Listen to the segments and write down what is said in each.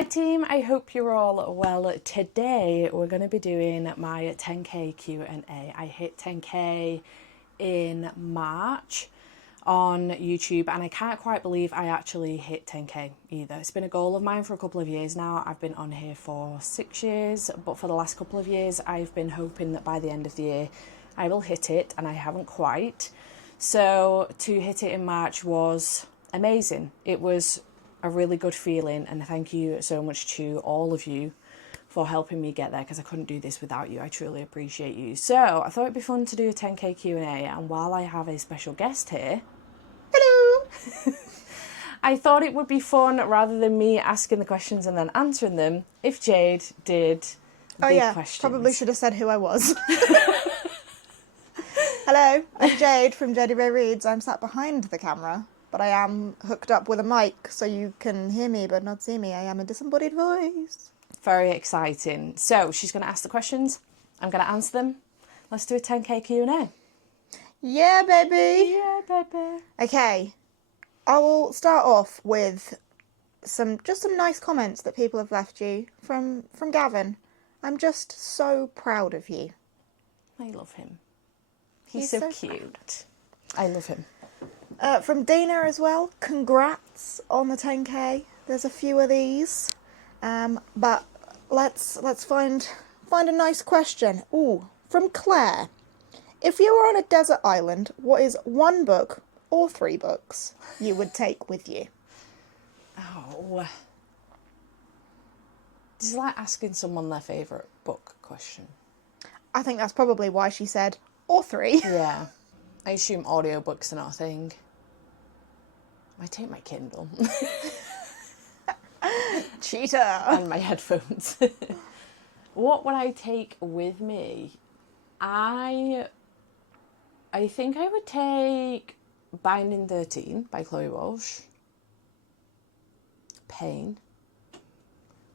Hi team, I hope you're all well. Today we're going to be doing my 10k Q&A. I hit 10k in March on YouTube and I can't quite believe I actually hit 10k either. It's been a goal of mine for a couple of years now. I've been on here for 6 years, but for the last couple of years I've been hoping that by the end of the year I will hit it, and I haven't quite. So to hit it in March was amazing. It was a really good feeling, and thank you so much to all of you for helping me get there, because I couldn't do this without you. I truly appreciate you. So I thought it'd be fun to do a 10k Q&A, and while I have a special guest here, Hello! I thought it would be fun, rather than me asking the questions and then answering them, if Jade did the questions. Probably should have said who I was. Hello, I'm Jade from Jade Reads. I'm sat behind the camera, but I am hooked up with a mic, so you can hear me but not see me. I am a disembodied voice. Very exciting. So she's going to ask the questions. I'm going to answer them. Let's do a 10k Q&A. Yeah, baby. Yeah, baby. Okay, I will start off with some nice comments that people have left you from Gavin. I'm just so proud of you. I love him. He's so cute. I love him. From Dana as well, congrats on the 10k. There's a few of these, but let's find a nice question. Ooh, from Claire. If you were on a desert island, what is one book or 3 books you would take with you? Oh, this is like asking someone their favourite book question. I think that's probably why she said or 3. Yeah, I assume audiobooks are not a thing. I take my Kindle. Cheater. And my headphones. What would I take with me? I think I would take Binding 13 by Chloe Walsh. Pain.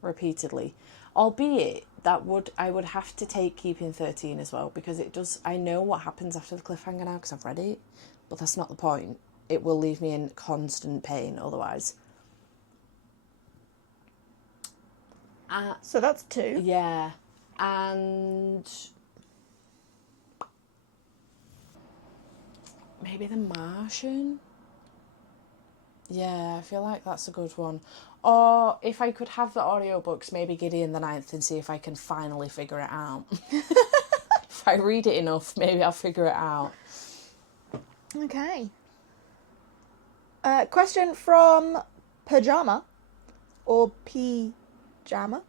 Repeatedly. Albeit I would have to take Keeping 13 as well, because it does, I know what happens after the cliffhanger now because I've read it, but that's not the point. It will leave me in constant pain otherwise. So that's 2. Yeah. And maybe The Martian? Yeah, I feel like that's a good one. Or if I could have the audiobooks, maybe Gideon the Ninth, and see if I can finally figure it out. If I read it enough, maybe I'll figure it out. Okay. Question from Pajama, or Pjama.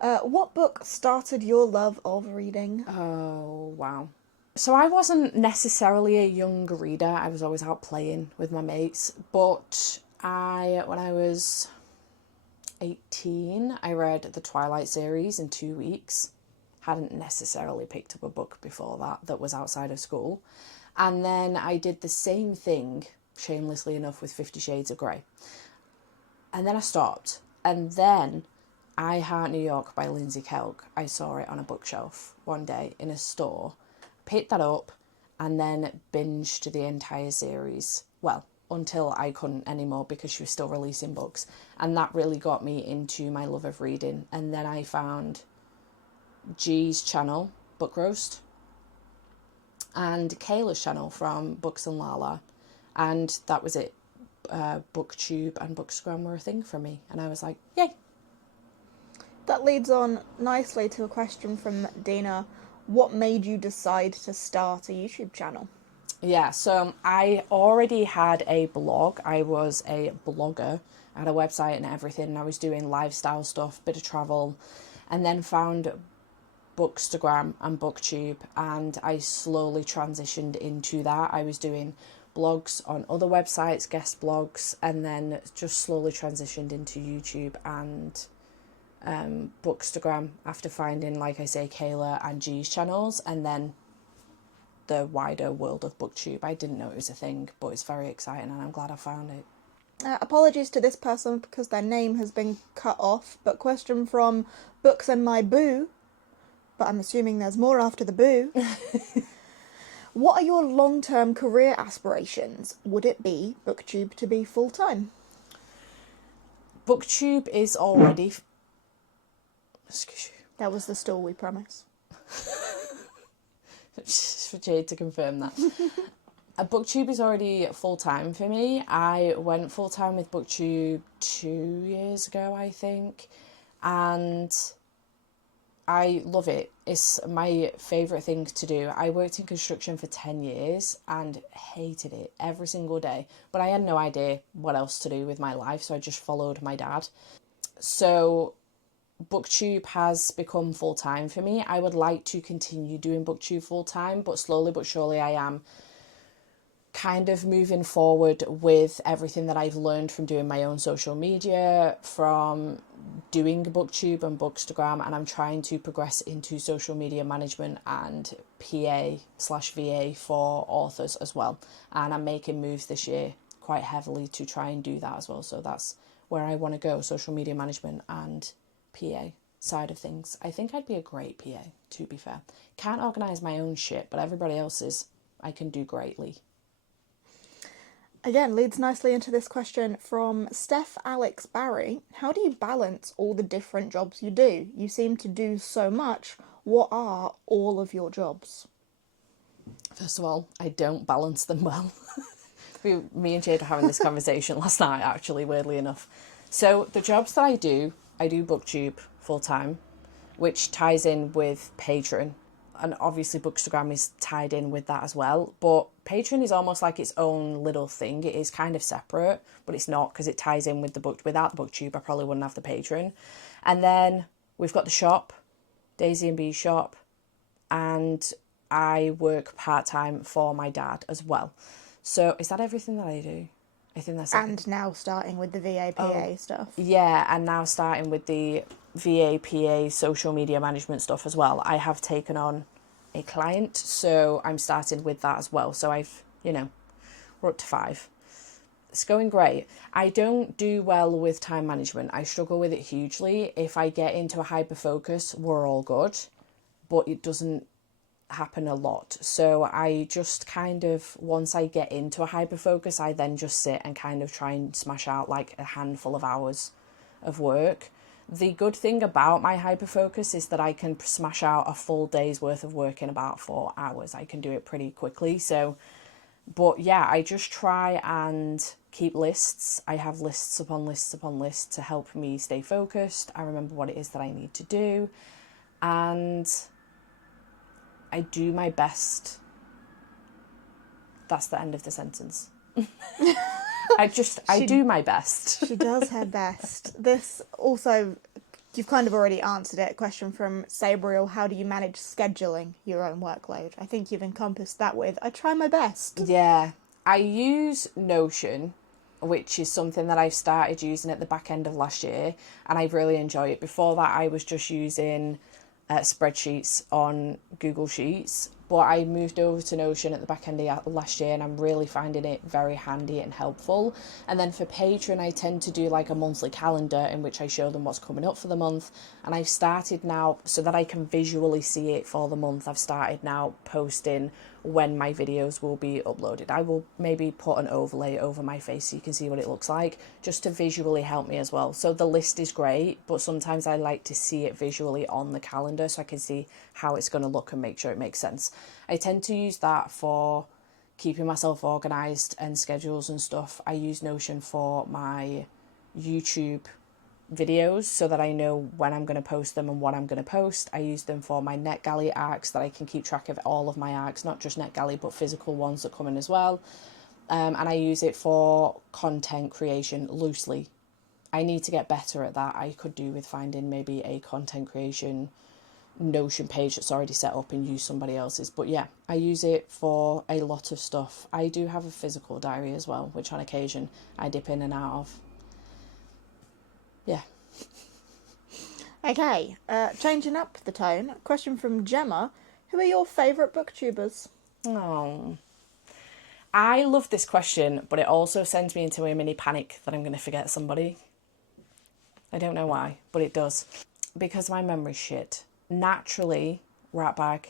What book started your love of reading? Oh, wow. So I wasn't necessarily a young reader. I was always out playing with my mates. But when I was 18, I read the Twilight series in 2 weeks. Hadn't necessarily picked up a book before that was outside of school. And then I did the same thing, shamelessly enough, with 50 Shades of Grey. And then I stopped. And then I Heart New York by Lindsay Kelk. I saw it on a bookshelf one day in a store. Picked that up and then binged the entire series. Well, until I couldn't anymore because she was still releasing books. And that really got me into my love of reading. And then I found G's channel, Book Roast, and Kayla's channel from Books and Lala. And that was it. BookTube and Bookstagram were a thing for me. And I was like, yay. That leads on nicely to a question from Dana. What made you decide to start a YouTube channel? Yeah, so I already had a blog. I was a blogger. I had a website and everything. And I was doing lifestyle stuff, bit of travel, and then found Bookstagram and BookTube, and I slowly transitioned into that. I was doing blogs on other websites, guest blogs, and then just slowly transitioned into YouTube and Bookstagram after finding, like I say, Kayla and G's channels, and then the wider world of BookTube. I didn't know it was a thing, but it's very exciting and I'm glad I found it. Apologies to this person because their name has been cut off, but question from Books and My Boo, but I'm assuming there's more after the boo. What are your long-term career aspirations? Would it be BookTube to be full-time? BookTube is already... Excuse you. That was the stall, we promise. Just for Jade to confirm that. BookTube is already full-time for me. I went full-time with BookTube 2 years ago, I think. And I love it. It's my favourite thing to do. I worked in construction for 10 years and hated it every single day. But I had no idea what else to do with my life, so I just followed my dad. So BookTube has become full-time for me. I would like to continue doing BookTube full-time, but slowly but surely I am kind of moving forward with everything that I've learned from doing my own social media, from doing BookTube and Bookstagram, and I'm trying to progress into social media management and PA/VA for authors as well. And I'm making moves this year quite heavily to try and do that as well. So that's where I want to go, social media management and PA side of things. I think I'd be a great PA, to be fair. Can't organise my own shit, but everybody else's I can do greatly. Again, leads nicely into this question from Steph Alex Barry. How do you balance all the different jobs you do? You seem to do so much. What are all of your jobs? First of all, I don't balance them well. Me and Jade were having this conversation last night, actually, weirdly enough. So the jobs that I do BookTube full-time, which ties in with Patreon. And obviously Bookstagram is tied in with that as well. But Patreon is almost like its own little thing. It is kind of separate, but it's not, because it ties in with the book. Without the BookTube, I probably wouldn't have the Patreon. And then we've got the shop, Daisy and Bee shop. And I work part-time for my dad as well. So is that everything that I do? I think that's it. And now starting with the VAPA stuff. Yeah, and now starting with the VAPA social media management stuff as well. I have taken on a client, so I'm starting with that as well. So we're up to 5. It's going great. I don't do well with time management. I struggle with it hugely. If I get into a hyper focus, we're all good, but it doesn't happen a lot. So I just kind of, once I get into a hyper focus, I then just sit and kind of try and smash out like a handful of hours of work. The good thing about my hyper focus is that I can smash out a full day's worth of work in about 4 hours. I can do it pretty quickly. So, but yeah, I just try and keep lists. I have lists upon lists upon lists to help me stay focused. I remember what it is that I need to do, and I do my best. That's the end of the sentence. I do my best. She does her best. This also, you've kind of already answered it. A question from Sabriel. How do you manage scheduling your own workload? I think you've encompassed that with, I try my best. Yeah. I use Notion, which is something that I've started using at the back end of last year, and I really enjoy it. Before that, I was just using spreadsheets on Google Sheets, but I moved over to Notion at the back end of last year, and I'm really finding it very handy and helpful. And then for Patreon, I tend to do like a monthly calendar in which I show them what's coming up for the month. And I've started now, so that I can visually see it for the month, I've started now posting when my videos will be uploaded. I will maybe put an overlay over my face so you can see what it looks like, just to visually help me as well. So the list is great, but sometimes I like to see it visually on the calendar so I can see how it's going to look and make sure it makes sense. I tend to use that for keeping myself organised and schedules and stuff. I use Notion for my YouTube videos so that I know when I'm going to post them and what I'm going to post. I use them for my NetGalley arcs, that I can keep track of all of my arcs, not just NetGalley but physical ones that come in as well. And I use it for content creation loosely. I need to get better at that. I could do with finding maybe a content creation Notion page that's already set up and use somebody else's. But yeah, I use it for a lot of stuff. I do have a physical diary as well, which on occasion I dip in and out of. Yeah. Okay, changing up the tone. Question from Gemma. Who are your favourite booktubers? Oh, I love this question, but it also sends me into a mini panic that I'm going to forget somebody. I don't know why, but it does. Because my memory's shit. Naturally, Ratbag,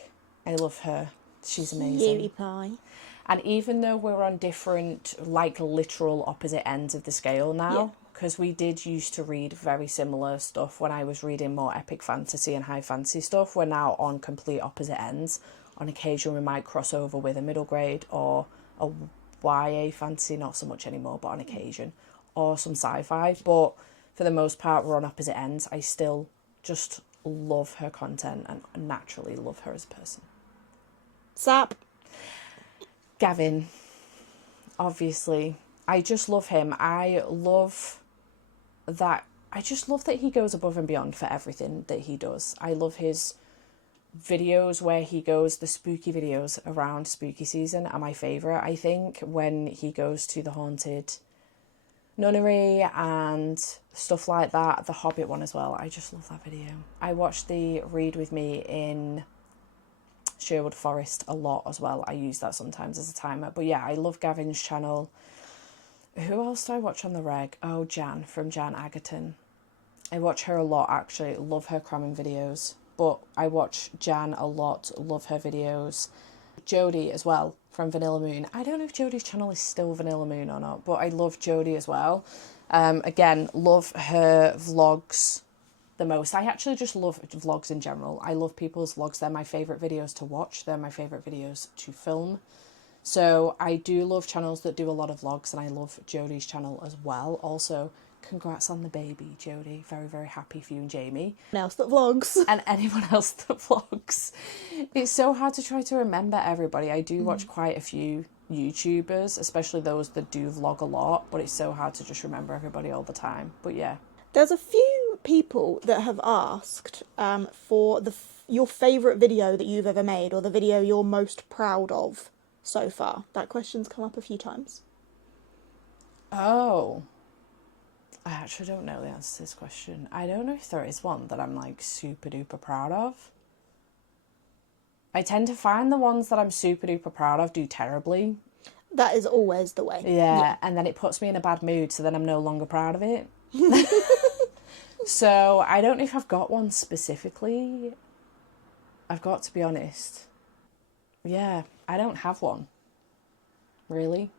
I love her. She's amazing. Cutie pie. And even though we're on different, like, literal opposite ends of the scale now, because we did used to read very similar stuff when I was reading more epic fantasy and high fantasy stuff. We're now on complete opposite ends. On occasion we might cross over with a middle grade or a YA fantasy, not so much anymore, but on occasion, or some sci-fi. But for the most part, we're on opposite ends. I still just love her content and naturally love her as a person. Sap. Gavin, obviously. I just love him. I just love that he goes above and beyond for everything that he does. I love his videos where he goes, the spooky videos around spooky season are my favourite. I think when he goes to the haunted nunnery and stuff like that, the Hobbit one as well, I just love that video. I watched the Read With Me in Sherwood Forest a lot as well. I use that sometimes as a timer. But yeah, I love Gavin's channel. Who else do I watch on the reg? Oh, Jan from Jan Agaton. I watch her a lot, actually. Love her cramming videos. But I watch Jan a lot. Love her videos. Jodie as well from Vanilla Moon. I don't know if Jodie's channel is still Vanilla Moon or not, but I love Jodie as well. Again, love her vlogs the most. I actually just love vlogs in general. I love people's vlogs. They're my favourite videos to watch. They're my favourite videos to film. So I do love channels that do a lot of vlogs, and I love Jodie's channel as well. Also, congrats on the baby, Jodie. Very, very happy for you and Jamie. Anyone else that vlogs. And anyone else that vlogs. It's so hard to try to remember everybody. I do watch quite a few YouTubers, especially those that do vlog a lot, but it's so hard to just remember everybody all the time. But yeah. There's a few people that have asked for your favourite video that you've ever made, or the video you're most proud of so far. That question's come up a few times. Oh. I actually don't know the answer to this question. I don't know if there is one that I'm like super duper proud of. I tend to find the ones that I'm super duper proud of do terribly. That is always the way. Yeah, and then it puts me in a bad mood, so then I'm no longer proud of it. So I don't know if I've got one specifically. I've got to be honest. Yeah, I don't have one. Really?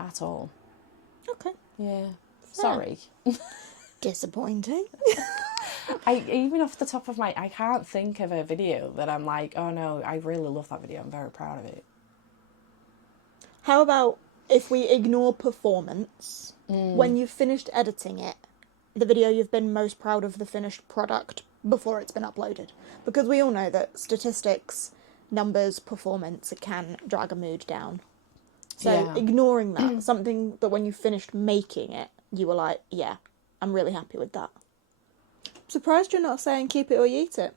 At all. Okay. Yeah. Sorry. Disappointing. Even off the top of I can't think of a video that I'm like, oh no, I really love that video. I'm very proud of it. How about if we ignore performance, when you've finished editing it, the video you've been most proud of the finished product before it's been uploaded? Because we all know that statistics, numbers, performance, it can drag a mood down. So ignoring that, something that when you finished making it, you were like, yeah, I'm really happy with that. Surprised you're not saying keep it or yeet it.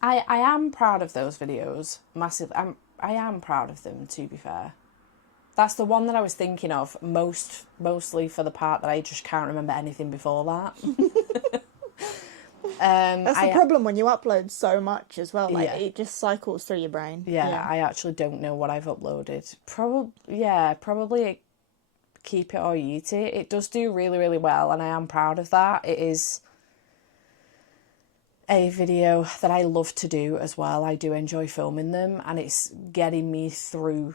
I am proud of those videos. Massive. I am proud of them, to be fair. That's the one that I was thinking of mostly for the part that I just can't remember anything before that. That's the problem when you upload so much as well. Like it just cycles through your brain. Yeah, I actually don't know what I've uploaded. Probably keep it or eat it. It does do really, really well, and I am proud of that. It is a video that I love to do as well. I do enjoy filming them, and it's getting me through.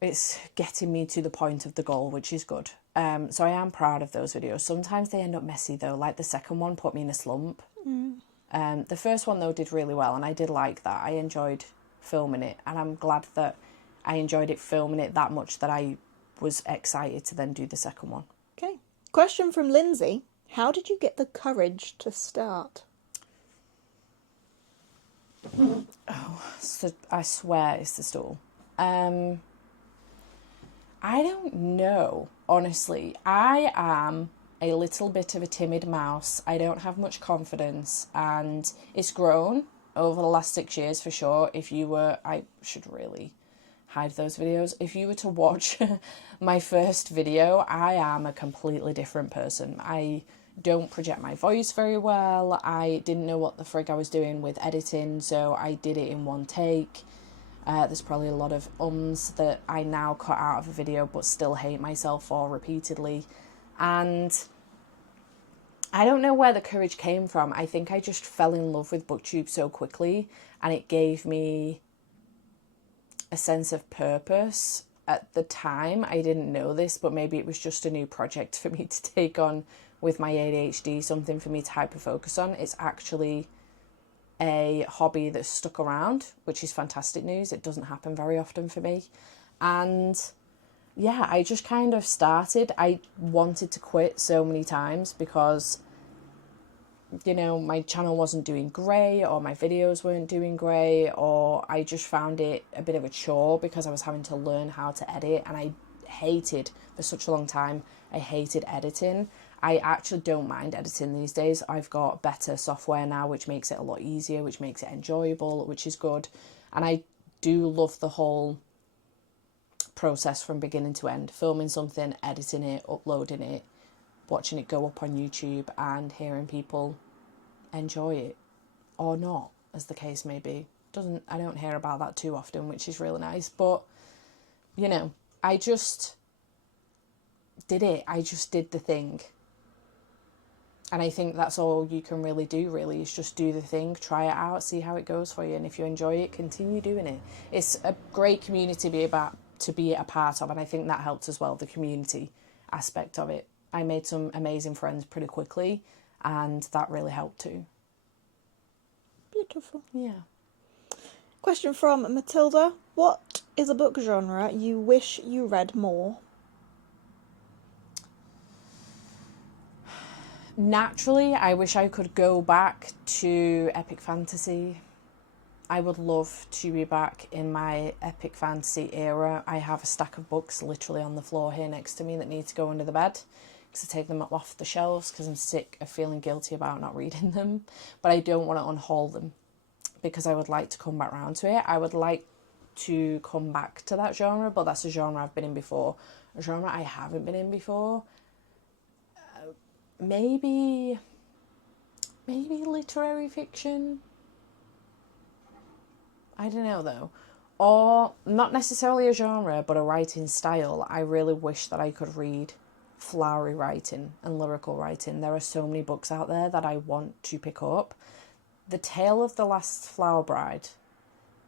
It's getting me to the point of the goal, which is good. So I am proud of those videos. Sometimes they end up messy though. Like the second one put me in a slump. The first one though did really well, and I did like that. I enjoyed filming it, and I'm glad that I enjoyed it filming it that much that I was excited to then do the second one. Okay. Question from Lindsay. How did you get the courage to start? So I swear it's the stool. I don't know, honestly. I am a little bit of a timid mouse. I don't have much confidence, and it's grown over the last 6 years for sure. I should really hide those videos. If you were to watch my first video, I am a completely different person. I don't project my voice very well. I didn't know what the frig I was doing with editing, so I did it in one take. There's probably a lot of ums that I now cut out of a video but still hate myself for repeatedly. And I don't know where the courage came from. I think I just fell in love with BookTube so quickly, and it gave me a sense of purpose. at the time I didn't know this, but maybe it was just a new project for me to take on with my ADHD, something for me to hyper focus on. It's actually a hobby that's stuck around, which is fantastic news. It doesn't happen very often for me. And yeah, I just kind of started. I wanted to quit so many times because, you know, my channel wasn't doing great, or my videos weren't doing great, or I just found it a bit of a chore because I was having to learn how to edit, and I hated, for such a long time, I hated editing. I actually don't mind editing these days. I've got better software now, which makes it a lot easier, which makes it enjoyable, which is good. And I do love the whole process from beginning to end, filming something, editing it, uploading it, watching it go up on YouTube, and hearing people enjoy it or not, as the case may be. I don't hear about that too often, which is really nice. But, you know, I just did it. I just did the thing. And I think that's all you can really do, really, is just do the thing, try it out, see how it goes for you. And if you enjoy it, continue doing it. It's a great community to be a part of, and I think that helped as well, the community aspect of it. I made some amazing friends pretty quickly, and that really helped too. Beautiful. Yeah. Question from Matilda. What is a book genre you wish you read more? Naturally, I wish I could go back to epic fantasy. I would love to be back in my epic fantasy era. I have a stack of books literally on the floor here next to me that need to go under the bed, because I take them off the shelves because I'm sick of feeling guilty about not reading them. But I don't want to unhaul them because I would like to come back round to it. I would like to come back to that genre, but that's a genre I've been in before. A genre I haven't been in before. Maybe literary fiction. I don't know though. Or not necessarily a genre, but a writing style. I really wish that I could read flowery writing and lyrical writing. There are so many books out there that I want to pick up. The Tale of the Last Flower Bride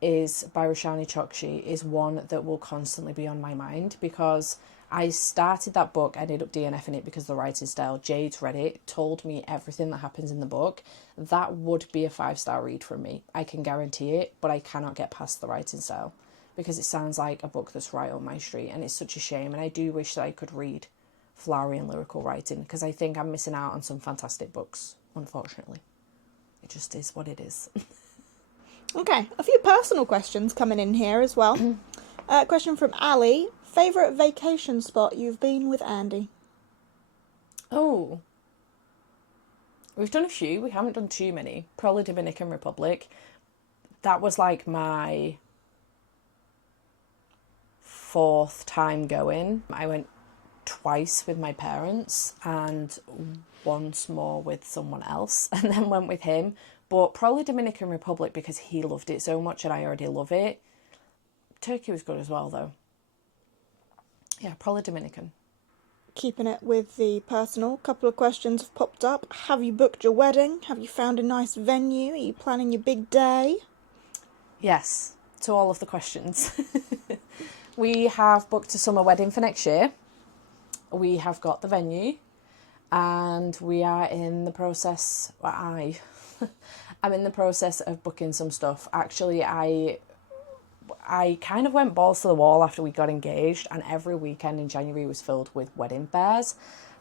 is by Roshani Chokshi is one that will constantly be on my mind, because I started that book, ended up DNFing it because of the writing style. Jade's read it, told me everything that happens in the book. That would be a 5-star read from me. I can guarantee it, but I cannot get past the writing style because it sounds like a book that's right up my street, and it's such a shame. And I do wish that I could read flowery and lyrical writing, because I think I'm missing out on some fantastic books, unfortunately. It just is what it is. Okay, a few personal questions coming in here as well. Question from Ali. Favourite vacation spot you've been with Andy? Oh, we've done a few. We haven't done too many. Probably Dominican Republic. That was like my 4th time going. I went twice with my parents and once more with someone else, and then went with him. But probably Dominican Republic because he loved it so much and I already love it. Turkey was good as well though. Yeah, probably Dominican. Keeping it with the personal, couple of questions have popped up. Have you booked your wedding? Have you found a nice venue? Are you planning your big day? Yes, to all of the questions. We have booked a summer wedding for next year. We have got the venue, and we are in the process, I'm in the process of booking some stuff. Actually, I kind of went balls to the wall after we got engaged, and every weekend in January was filled with wedding fairs,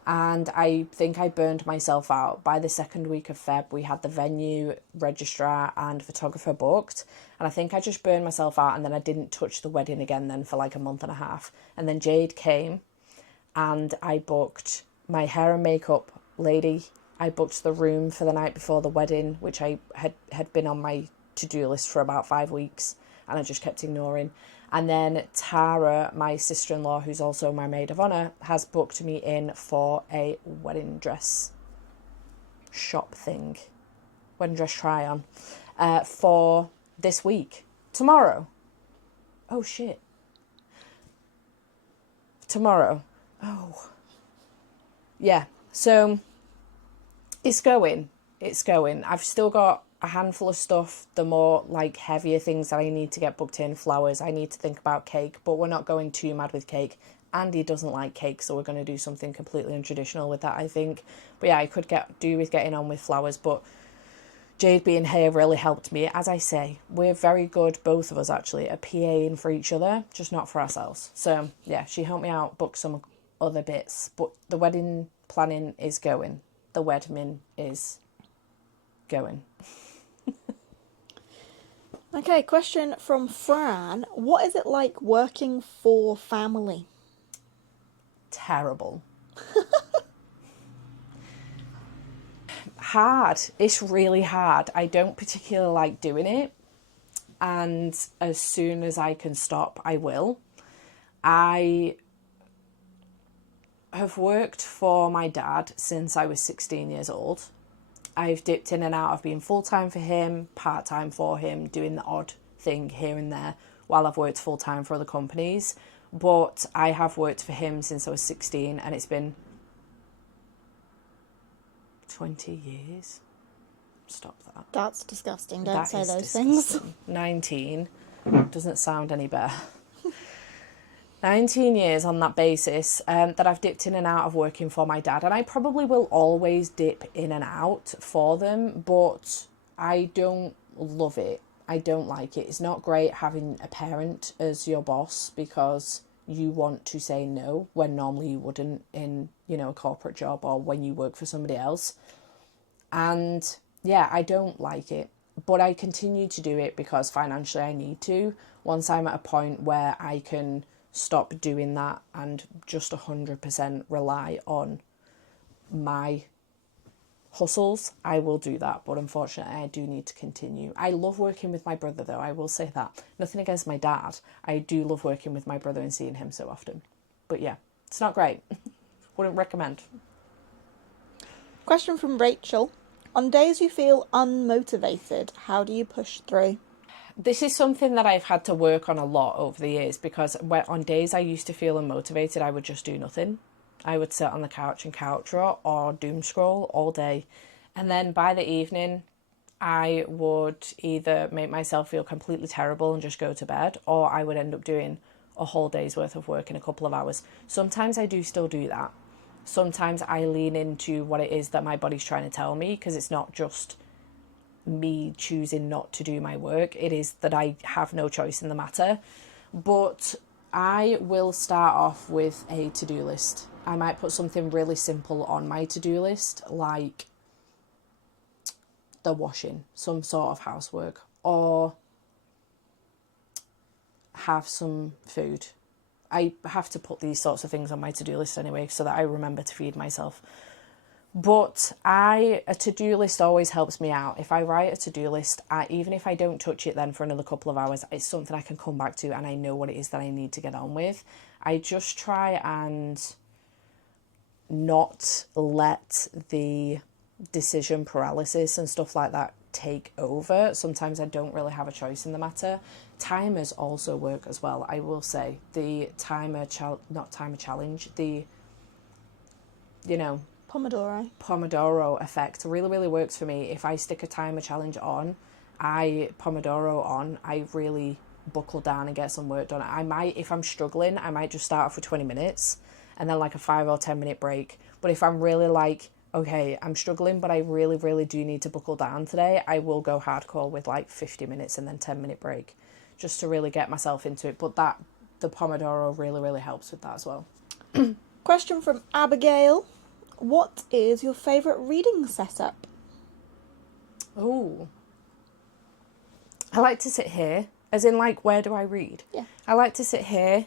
and I think I burned myself out. By the second week of Feb, we had the venue, registrar and photographer booked, and I think I just burned myself out, and then I didn't touch the wedding again then for like a month and a half. And then Jade came and I booked my hair and makeup lady. I booked the room for the night before the wedding, which I had been on my to-do list for about 5 weeks, and I just kept ignoring. And then Tara, my sister-in-law, who's also my maid of honour, has booked me in for a wedding dress shop thing, wedding dress try-on, for this week. Tomorrow. Oh, shit. Tomorrow. Oh. Yeah, so it's going. I've still got a handful of stuff, the more like heavier things that I need to get booked in, flowers, I need to think about cake, but we're not going too mad with cake. Andy doesn't like cake, so we're going to do something completely untraditional with that, I think. But yeah, I could do with getting on with flowers, but Jade being here really helped me. As I say, we're very good, both of us actually, at PAing for each other, just not for ourselves. So yeah, she helped me out, book some other bits, but the wedding planning is going. The wedding is going. Okay, question from Fran. What is it like working for family? Terrible. Hard. It's really hard. I don't particularly like doing it. And as soon as I can stop, I will. I have worked for my dad since I was 16 years old. I've dipped in and out of being full-time for him, part-time for him, doing the odd thing here and there while I've worked full-time for other companies. But I have worked for him since I was 16, and it's been 20 years. Stop that. That's disgusting. Don't That say is those disgusting. things. 19 doesn't sound any better. 19 years on that basis that I've dipped in and out of working for my dad, and I probably will always dip in and out for them, but I don't love it. I don't like it. It's not great having a parent as your boss because you want to say no when normally you wouldn't in, you know, a corporate job or when you work for somebody else. And yeah, I don't like it, but I continue to do it because financially I need to. Once I'm at a point where I can stop doing that and just 100% rely on my hustles, I will do that. But unfortunately, I do need to continue. I love working with my brother, though. I will say that. Nothing against my dad. I do love working with my brother and seeing him so often. But yeah, it's not great. Wouldn't recommend. Question from Rachel. On days you feel unmotivated, how do you push through? This is something that I've had to work on a lot over the years because on days I used to feel unmotivated, I would just do nothing. I would sit on the couch and couch rot or doom scroll all day. And then by the evening, I would either make myself feel completely terrible and just go to bed, or I would end up doing a whole day's worth of work in a couple of hours. Sometimes I do still do that. Sometimes I lean into what it is that my body's trying to tell me, because it's not just me choosing not to do my work. It is that I have no choice in the matter. But I will start off with a to-do list. I might put something really simple on my to-do list, like the washing, some sort of housework, or have some food. I have to put these sorts of things on my to-do list anyway, so that I remember to feed myself. But a to-do list always helps me out. If I write a to-do list, even if I don't touch it then for another couple of hours, it's something I can come back to and I know what it is that I need to get on with. I just try and not let the decision paralysis and stuff like that take over. Sometimes I don't really have a choice in the matter. Timers also work as well, I will say. The not timer challenge, the, you know, Pomodoro effect really, really works for me. If I stick a timer challenge on, I really buckle down and get some work done. I might, if I'm struggling, I might just start off with 20 minutes and then like a 5 or 10 minute break. But if I'm really like, okay, I'm struggling, but I really, really do need to buckle down today, I will go hardcore with like 50 minutes and then 10-minute break just to really get myself into it. But the Pomodoro really, really helps with that as well. Question from Abigail. What is your favourite reading setup? Oh, I like to sit here, as in like, where do I read? Yeah. I like to sit here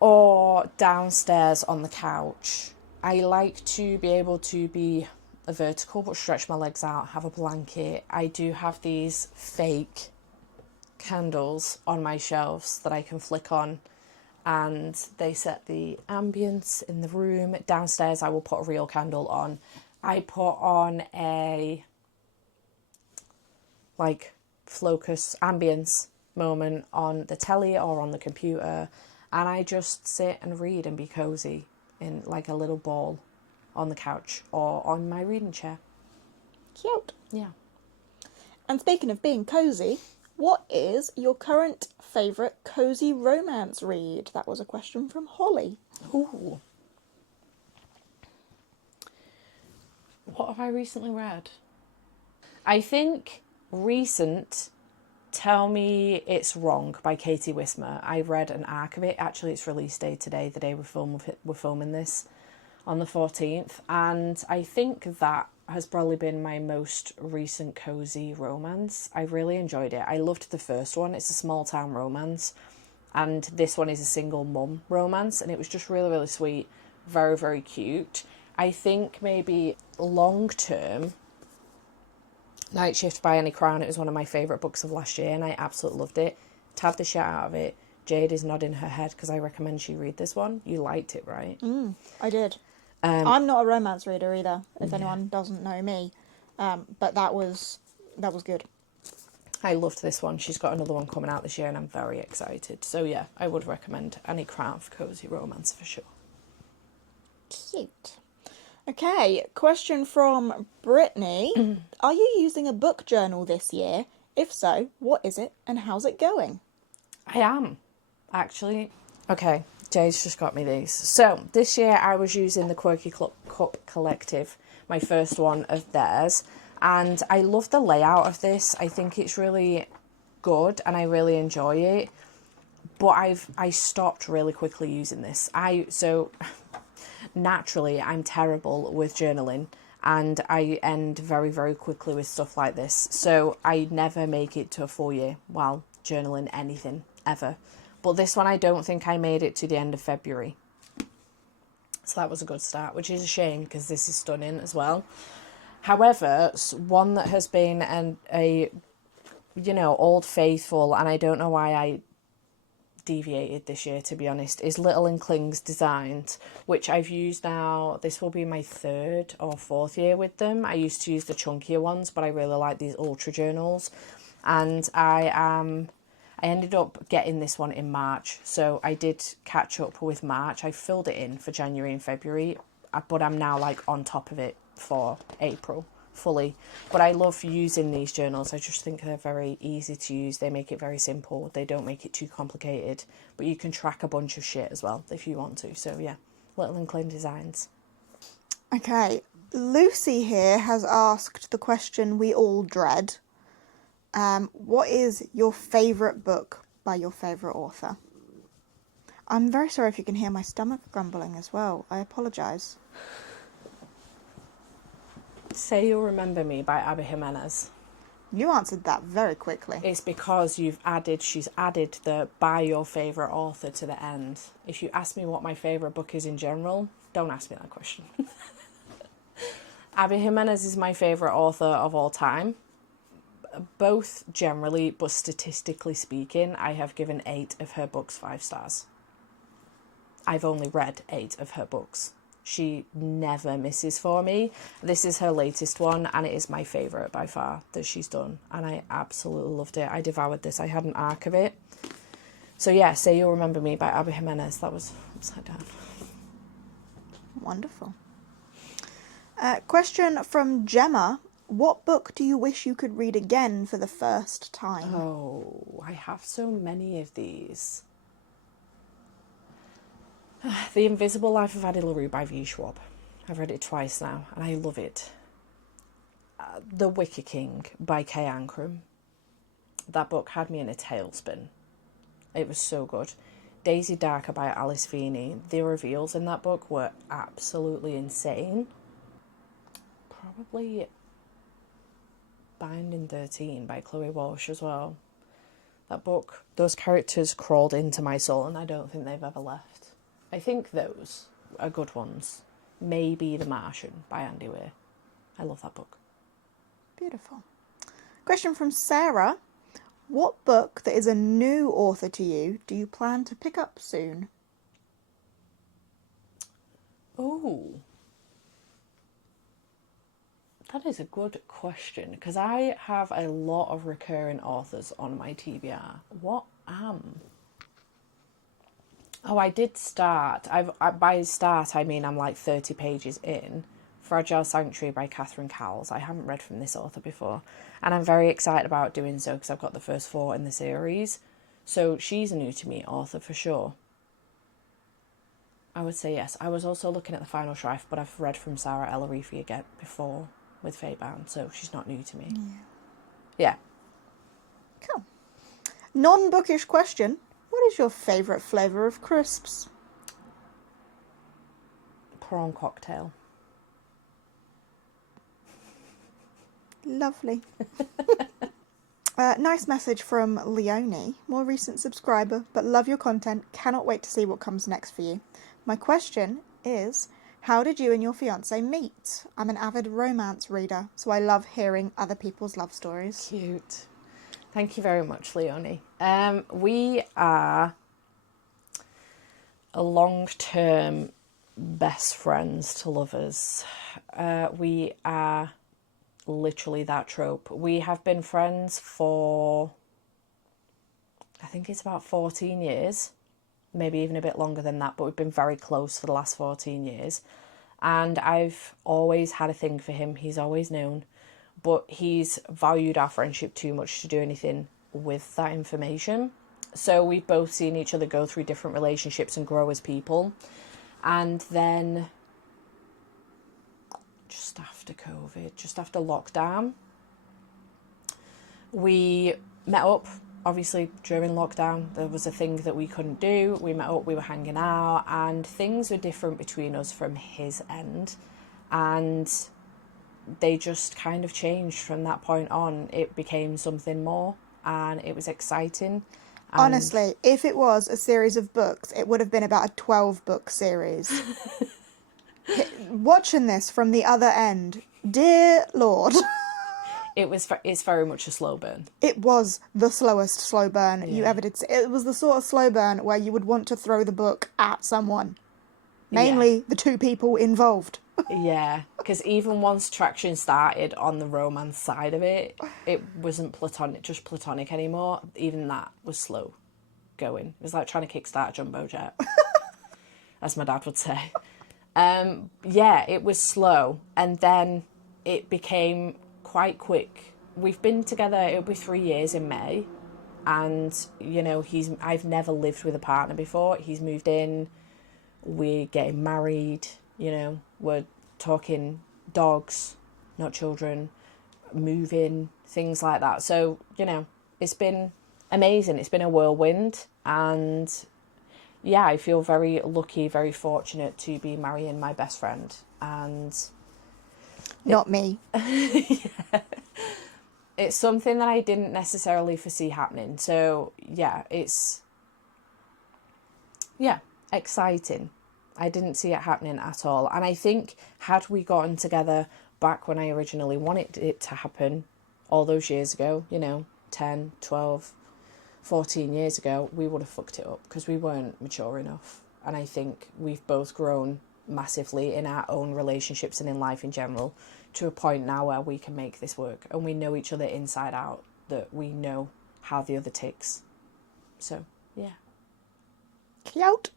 or downstairs on the couch. I like to be able to be vertical but stretch my legs out, have a blanket. I do have these fake candles on my shelves that I can flick on, and they set the ambience in the room. Downstairs I will put a real candle on. I put on a like focus ambience moment on the telly or on the computer, and I just sit and read and be cozy in like a little ball on the couch or on my reading chair. Cute. Yeah. And speaking of being cozy, what is your current favourite cozy romance read? That was a question from Holly. Ooh. What have I recently read? I think recent Tell Me It's Wrong by Katie Wismer. I read an arc of it. Actually, it's release day today, the day we're filming this on the 14th. And I think that has probably been my most recent cozy romance. I really enjoyed it. I loved the first one. It's a small town romance. And this one is a single mum romance. And it was just really, really sweet. Very, very cute. I think maybe Longterm, Night Shift by Annie Crown. It was one of my favourite books of last year and I absolutely loved it. Tabbed the shit out of it. Jade is nodding her head because I recommend she read this one. You liked it, right? I did. I'm not a romance reader either, if anyone doesn't know me. But that was good. I loved this one. She's got another one coming out this year and I'm very excited. So yeah, I would recommend Annie Crown for cozy romance for sure. Cute. Okay, question from Brittany. Are you using a book journal this year? If so, what is it and how's it going? I am, actually. Okay, Jade's just got me these. So this year I was using the Quirky Cup Collective, my first one of theirs. And I love the layout of this. I think it's really good and I really enjoy it. But I stopped really quickly using this. Naturally, I'm terrible with journaling and I end very, very quickly with stuff like this. So I never make it to a full year while journaling anything, ever. But this one, I don't think I made it to the end of February. So that was a good start, which is a shame because this is stunning as well. However, one that has been old faithful, and I don't know why I deviated this year, to be honest, is Little and Kling's Designs, which I've used now. This will be my 3rd or 4th year with them. I used to use the chunkier ones, but I really like these ultra journals. And I ended up getting this one in March. So I did catch up with March. I filled it in for January and February, but I'm now like on top of it for April fully. But I love using these journals. I just think they're very easy to use. They make it very simple. They don't make it too complicated, but you can track a bunch of shit as well if you want to. So yeah, Little and Clean Designs. Okay, Lucy here has asked the question we all dread. What is your favourite book by your favourite author? I'm very sorry if you can hear my stomach grumbling as well. I apologise. Say You'll Remember Me by Abby Jimenez. You answered that very quickly. It's because she's added the by your favourite author to the end. If you ask me what my favourite book is in general, don't ask me that question. Abby Jimenez is my favourite author of all time. Both generally, but statistically speaking, I have given 8 of her books 5 stars. I've only read 8 of her books. She never misses for me. This is her latest one and it is my favourite by far that she's done. And I absolutely loved it. I devoured this. I had an arc of it. So yeah, Say You'll Remember Me by Abby Jimenez. That was upside down. Wonderful. Question from Gemma. What book do you wish you could read again for the first time? Oh, I have so many of these. The Invisible Life of Addie LaRue by V. Schwab. I've read it twice now, and I love it. The Wicker King by Kay Ancrum. That book had me in a tailspin. It was so good. Daisy Darker by Alice Feeney. The reveals in that book were absolutely insane. Probably Binding 13 by Chloe Walsh as well. That book, those characters crawled into my soul, and I don't think they've ever left. I think those are good ones. Maybe The Martian by Andy Weir. I love that book. Beautiful. Question from Sarah. What book that is a new author to you do you plan to pick up soon? Oh, that is a good question because I have a lot of recurring authors on my TBR. Oh, I did start. By start, I mean I'm like 30 pages in Fragile Sanctuary by Catherine Cowles. I haven't read from this author before, and I'm very excited about doing so because I've got the first 4 in the series. So she's a new to me author for sure. I would say yes. I was also looking at The Final Strife, but I've read from Sarah Ellerefi again before with Feybound, so she's not new to me. Yeah. Cool. Non-bookish question. What is your favourite flavour of crisps? Prawn cocktail. Lovely. Nice message from Leonie, more recent subscriber, but love your content. Cannot wait to see what comes next for you. My question is, how did you and your fiancé meet? I'm an avid romance reader, so I love hearing other people's love stories. Cute. Thank you very much, Leonie. We are a long-term best friends to lovers. We are literally that trope. We have been friends for, I think it's about 14 years, maybe even a bit longer than that, but we've been very close for the last 14 years. And I've always had a thing for him. He's always known, but he's valued our friendship too much to do anything with that information. So we've both seen each other go through different relationships and grow as people. And then just after COVID, just after lockdown, we met up. Obviously, during lockdown, there was a thing that we couldn't do. We met up, we were hanging out, and things were different between us from his end. And they just kind of changed from that point on. It became something more, and it was exciting. And honestly, if it was a series of books, it would have been about a 12-book series. Watching this from the other end, dear Lord. it's very much a slow burn. It was the slowest slow burn you ever did. It was the sort of slow burn where you would want to throw the book at someone. Mainly the 2 people involved. Yeah, because even once traction started on the romance side of it, it wasn't just platonic anymore. Even that was slow going. It was like trying to kickstart a jumbo jet, as my dad would say. Yeah, it was slow, and then it became quite quick. We've been together, it'll be 3 years in May, and you know, I've never lived with a partner before. He's moved in, we're getting married, you know, we're talking dogs, not children, moving, things like that. So, you know, it's been amazing. It's been a whirlwind, and yeah, I feel very lucky, very fortunate to be marrying my best friend. And not me. Yeah. It's something that I didn't necessarily foresee happening. So yeah, it's exciting. I didn't see it happening at all. And I think had we gotten together back when I originally wanted it to happen, all those years ago, you know, 10, 12, 14 years ago, we would have fucked it up because we weren't mature enough. And I think we've both grown massively in our own relationships and in life in general to a point now where we can make this work, and we know each other inside out, that we know how the other ticks. So, yeah. Cute.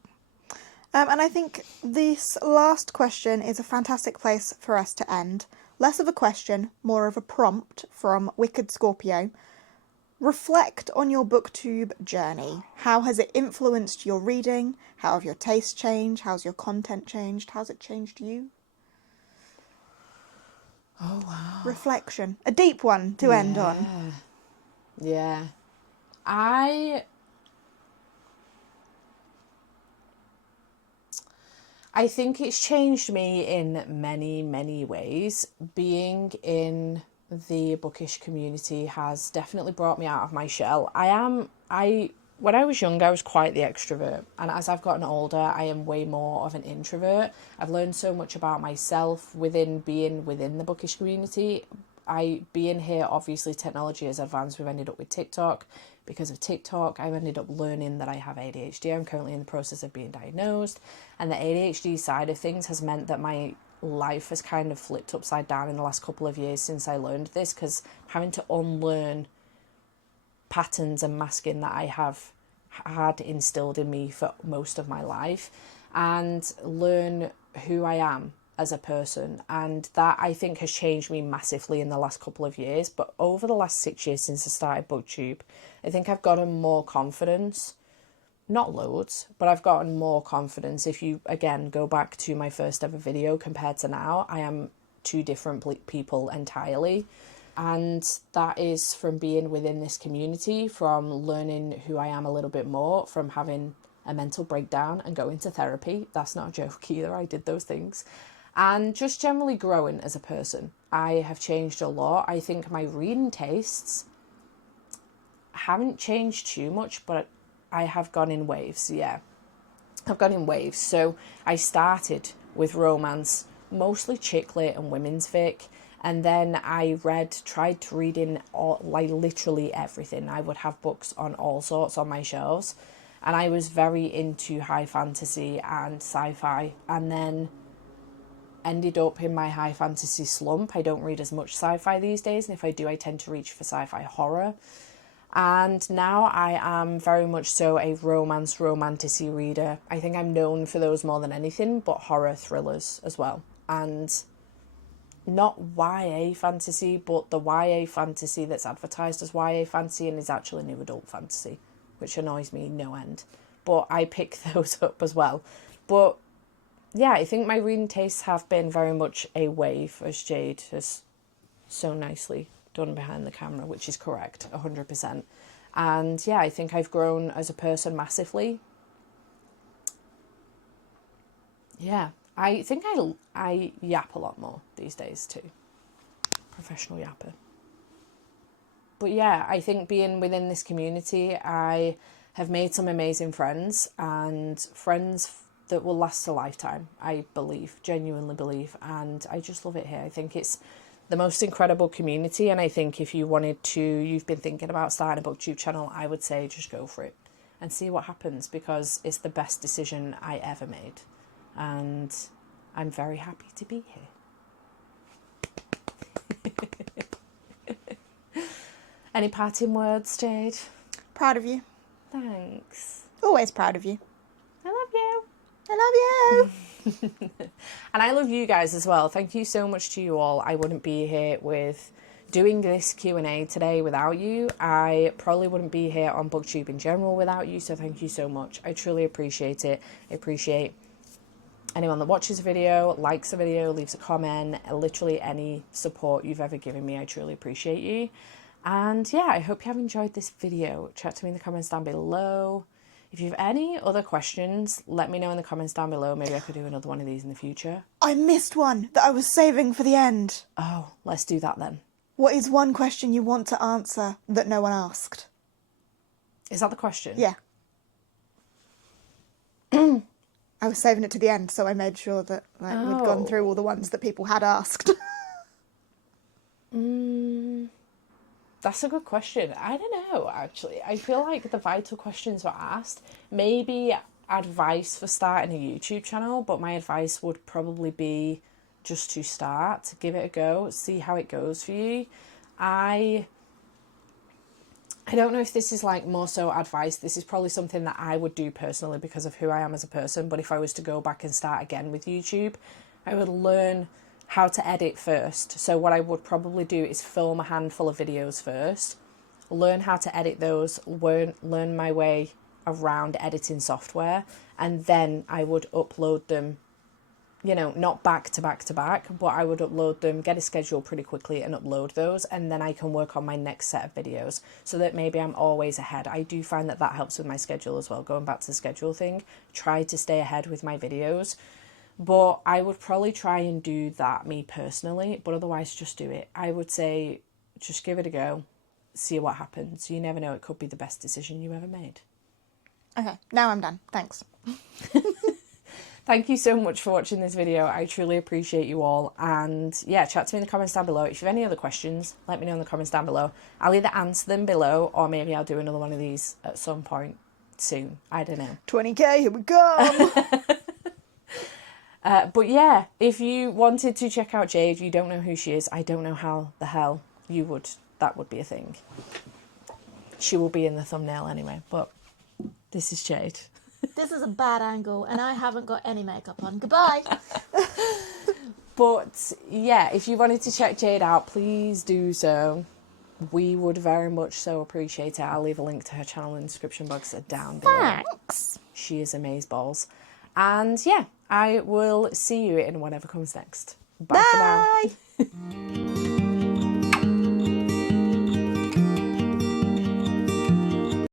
And I think this last question is a fantastic place for us to end. Less of a question, more of a prompt from Wicked Scorpio. Reflect on your booktube journey. How has it influenced your reading? How have your tastes changed? How's your content changed? How's it changed you? Oh, wow. Reflection. A deep one to end on. Yeah. I think it's changed me in many, many ways. Being in the bookish community has definitely brought me out of my shell. When I was young, I was quite the extrovert, and as I've gotten older, I am way more of an introvert. I've learned so much about myself within being within the bookish community. Being here, obviously technology has advanced. We've ended up with TikTok. Because of TikTok, I've ended up learning that I have ADHD. I'm currently in the process of being diagnosed, and the ADHD side of things has meant that my life has kind of flipped upside down in the last couple of years since I learned this, because I'm having to unlearn patterns and masking that I have had instilled in me for most of my life, and learn who I am as a person, and that I think has changed me massively in the last couple of years. But over the last 6 years since I started BookTube, I think I've gotten more confidence. Not loads, but I've gotten more confidence. If you, again, go back to my first ever video compared to now, I am two different people entirely. And that is from being within this community, from learning who I am a little bit more, from having a mental breakdown and going to therapy. That's not a joke either. I did those things. And just generally growing as a person. I have changed a lot. I think my reading tastes haven't changed too much, but I have gone in waves. Yeah, I've gone in waves. So I started with romance, mostly chick lit and women's fic. And then I tried reading literally everything. I would have books on all sorts on my shelves. And I was very into high fantasy and sci-fi. And then ended up in my high fantasy slump. I don't read as much sci-fi these days. And if I do, I tend to reach for sci-fi horror. And now I am very much so a romanticy reader. I think I'm known for those more than anything, but horror thrillers as well. And not YA fantasy, but the YA fantasy that's advertised as YA fantasy and is actually new adult fantasy, which annoys me no end. But I pick those up as well. But yeah, I think my reading tastes have been very much a wave, as Jade has so nicely done behind the camera, which is correct, 100%. And yeah, I think I've grown as a person massively. Yeah, I think I yap a lot more these days too. Professional yapper. But yeah, I think being within this community, I have made some amazing friends, and friends that will last a lifetime, I believe, genuinely believe. And I just love it here. I think it's the most incredible community. And I think if you've been thinking about starting a BookTube channel, I would say just go for it and see what happens, because it's the best decision I ever made. And I'm very happy to be here. Any parting words, Jade? Proud of you. Thanks. Always proud of you. I love you. I love you. And I love you guys as well. Thank you so much to you all. I wouldn't be here with doing this Q&A today without you. I probably wouldn't be here on BookTube in general without you. So thank you so much. I truly appreciate it. I appreciate anyone that watches a video, likes a video, leaves a comment, literally any support you've ever given me. I truly appreciate you. And yeah, I hope you have enjoyed this video. Chat to me in the comments down below. If you have any other questions, let me know in the comments down below. Maybe I could do another one of these in the future. I missed one that I was saving for the end. Oh, let's do that then. What is one question you want to answer that no one asked? Is that the question? Yeah. I was saving it to the end, so I made sure that we'd gone through all the ones that people had asked. That's a good question. I don't know, actually. I feel like the vital questions were asked. Maybe advice for starting a YouTube channel, but my advice would probably be just to start, give it a go, see how it goes for you. I don't know if this is like more so advice. This is probably something that I would do personally because of who I am as a person. But if I was to go back and start again with YouTube, I would learn how to edit first. So what I would probably do is film a handful of videos first, learn how to edit those, learn my way around editing software, and then I would upload them, you know, not back to back to back, but I would upload them, get a schedule pretty quickly and upload those, and then I can work on my next set of videos so that maybe I'm always ahead. I do find that helps with my schedule as well. Going back to the schedule thing, try to stay ahead with my videos. But I would probably try and do that, me personally, but otherwise just do it. I would say just give it a go, see what happens. You never know, it could be the best decision you ever made. Okay, now I'm done. Thanks. Thank you so much for watching this video. I truly appreciate you all. And yeah, chat to me in the comments down below. If you have any other questions, let me know in the comments down below. I'll either answer them below or maybe I'll do another one of these at some point soon. I don't know. 20k, here we go. But yeah, if you wanted to check out Jade, you don't know who she is, I don't know how the hell that would be a thing. She will be in the thumbnail anyway, but this is Jade. This is a bad angle and I haven't got any makeup on. Goodbye. But yeah, if you wanted to check Jade out, please do so. We would very much so appreciate it. I'll leave a link to her channel in the description box down below. Thanks. She is amazeballs. And yeah, I will see you in whatever comes next. Bye. For now. Bye.